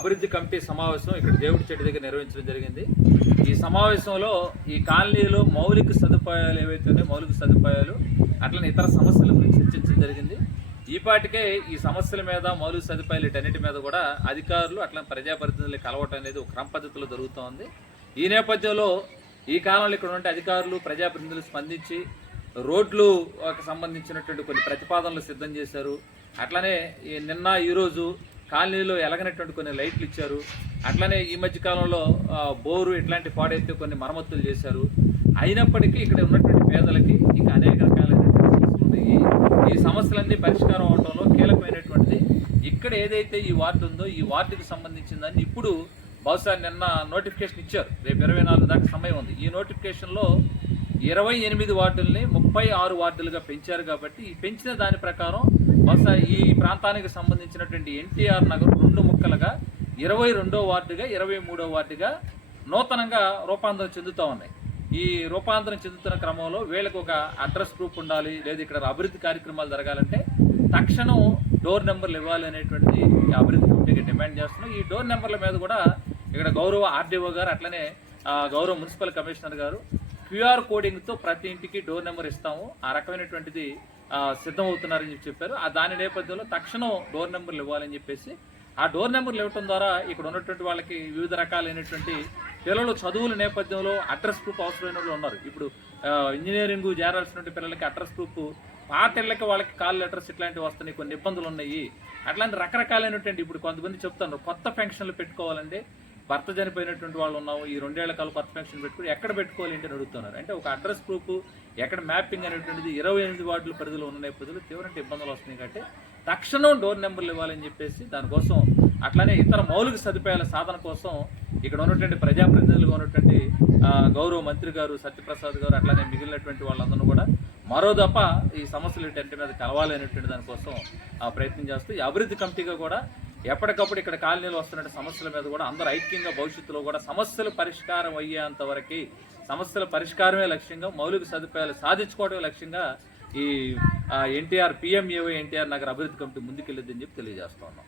అభివృద్ధి కమిటీ సమావేశం ఇక్కడ దేవుడి చెట్టు దగ్గర నిర్వహించడం జరిగింది. ఈ సమావేశంలో ఈ కాలనీలో మౌలిక సదుపాయాలు ఏవైతే ఉన్నాయో మౌలిక సదుపాయాలు అట్లనే ఇతర సమస్యల గురించి చర్చించడం జరిగింది. ఈపాటికే ఈ సమస్యల మీద మౌలిక సదుపాయాలు వీటన్నిటి మీద కూడా అధికారులు అట్లా ప్రజాప్రతినిధులు కలవటం అనేది ఒక క్రమ పద్ధతిలో జరుగుతోంది. ఈ నేపథ్యంలో ఈ కాలంలో ఇక్కడ ఉండే అధికారులు ప్రజాప్రతినిధులు స్పందించి రోడ్లకు సంబంధించినటువంటి కొన్ని ప్రతిపాదనలు సిద్ధం చేశారు. అట్లనే నిన్న ఈరోజు కాలనీలో ఎలగనటువంటి కొన్ని లైట్లు ఇచ్చారు. అట్లనే ఈ మధ్య కాలంలో బోరు ఇట్లాంటి పాడైతే కొన్ని మరమ్మతులు చేశారు. అయినప్పటికీ ఇక్కడ ఉన్నటువంటి పేదలకి ఇంకా అనేక రకాలైనటువంటి సమస్యలు ఉన్నాయి. ఈ సమస్యలన్నీ పరిష్కారం అవడంలో కీలకమైనటువంటిది ఇక్కడ ఏదైతే ఈ వార్డు ఉందో ఈ వార్డుకి సంబంధించిందని ఇప్పుడు బహుశా నిన్న నోటిఫికేషన్ ఇచ్చారు. రేపు 24 దాకా సమయం ఉంది. ఈ నోటిఫికేషన్లో 28 వార్డుల్ని 36 వార్డులుగా పెంచారు. కాబట్టి ఈ పెంచిన దాని ప్రకారం బహుశా ఈ ప్రాంతానికి సంబంధించినటువంటి ఎన్టీఆర్ నగర్ 2 ముక్కలుగా 22వ వార్డుగా 23వ వార్డుగా నూతనంగా రూపాంతరం చెందుతూ ఉన్నాయి. ఈ రూపాంతరం చెందుతున్న క్రమంలో వీళ్ళకి ఒక అడ్రస్ ప్రూఫ్ ఉండాలి, లేదా ఇక్కడ అభివృద్ధి కార్యక్రమాలు జరగాలంటే తక్షణం డోర్ నెంబర్లు ఇవ్వాలి అనేటువంటిది అభివృద్ధి కమిటీకి డిమాండ్ చేస్తున్నాం. ఈ డోర్ నెంబర్ల మీద కూడా ఇక్కడ గౌరవ ఆర్డీఓ గారు అట్లనే గౌరవ మున్సిపల్ కమిషనర్ గారు క్యూఆర్ కోడింగ్తో ప్రతి ఇంటికి డోర్ నెంబర్ ఇస్తాము, ఆ రకమైనటువంటిది సిద్ధమవుతున్నారని చెప్పారు. దాని నేపథ్యంలో తక్షణం డోర్ నెంబర్లు ఇవ్వాలని చెప్పేసి ఆ డోర్ నెంబర్లు ఇవ్వడం ద్వారా ఇక్కడ ఉన్నటువంటి వాళ్ళకి వివిధ రకాలైనటువంటి పిల్లలు చదువుల నేపథ్యంలో అడ్రస్ ప్రూఫ్ అవసరమైన వాళ్ళు ఉన్నారు. ఇప్పుడు ఇంజనీరింగ్ చేరాల్సినటువంటి పిల్లలకి అడ్రస్ ప్రూఫ్, పాత ఇళ్ళకి వాళ్ళకి కాల్ లెటర్స్ ఇట్లాంటివి వస్తున్నాయి, కొన్ని ఇబ్బందులు ఉన్నాయి. అట్లాంటి రకరకాలైనటువంటి ఇప్పుడు కొంతమంది చెప్తాను కొత్త పెన్షన్లు పెట్టుకోవాలంటే భర్త చనిపోయినటువంటి వాళ్ళు ఉన్నాము, ఈ 2 ఏళ్ల కాలం కొత్త పెన్షన్ పెట్టుకుని ఎక్కడ పెట్టుకోవాలి అంటే అడుగుతున్నారు. అంటే ఒక అడ్రస్ ప్రూఫ్ ఎక్కడ మ్యాపింగ్ అనేటువంటిది 28 వార్డుల పరిధిలో ఉన్న నేపథ్యంలో తీవ్రమైన ఇబ్బందులు వస్తున్నాయి. కాబట్టి తక్షణం డోర్ నెంబర్లు ఇవ్వాలని చెప్పేసి దానికోసం అట్లానే ఇతర మౌలిక సదుపాయాల సాధన కోసం ఇక్కడ ఉన్నటువంటి ప్రజాప్రతినిధులుగా ఉన్నటువంటి గౌరవ మంత్రి గారు సత్యప్రసాద్ గారు అట్లానే మిగిలినటువంటి వాళ్ళందరూ కూడా మరో దఫ ఈ సమస్యలు టెంట్ మీద కలవాలి అనేటువంటి దానికోసం ప్రయత్నం చేస్తూ ఈ అభివృద్ధి కమిటీగా కూడా ఎప్పటికప్పుడు ఇక్కడ కాలనీలో వస్తున్న సమస్యల మీద కూడా అందరూ ఐక్యంగా భవిష్యత్తులో కూడా సమస్యలు పరిష్కారం అయ్యేంత వరకు సమస్యల పరిష్కారమే లక్ష్యంగా మౌలిక సదుపాయాలు సాధించుకోవడమే లక్ష్యంగా ఈ ఎన్టీఆర్ పిఎంఏవై ఎన్టీఆర్ నగర్ అభివృద్ధి కమిటీ ముందుకెళ్ళిందని చెప్పి తెలియజేస్తా ఉన్నాం.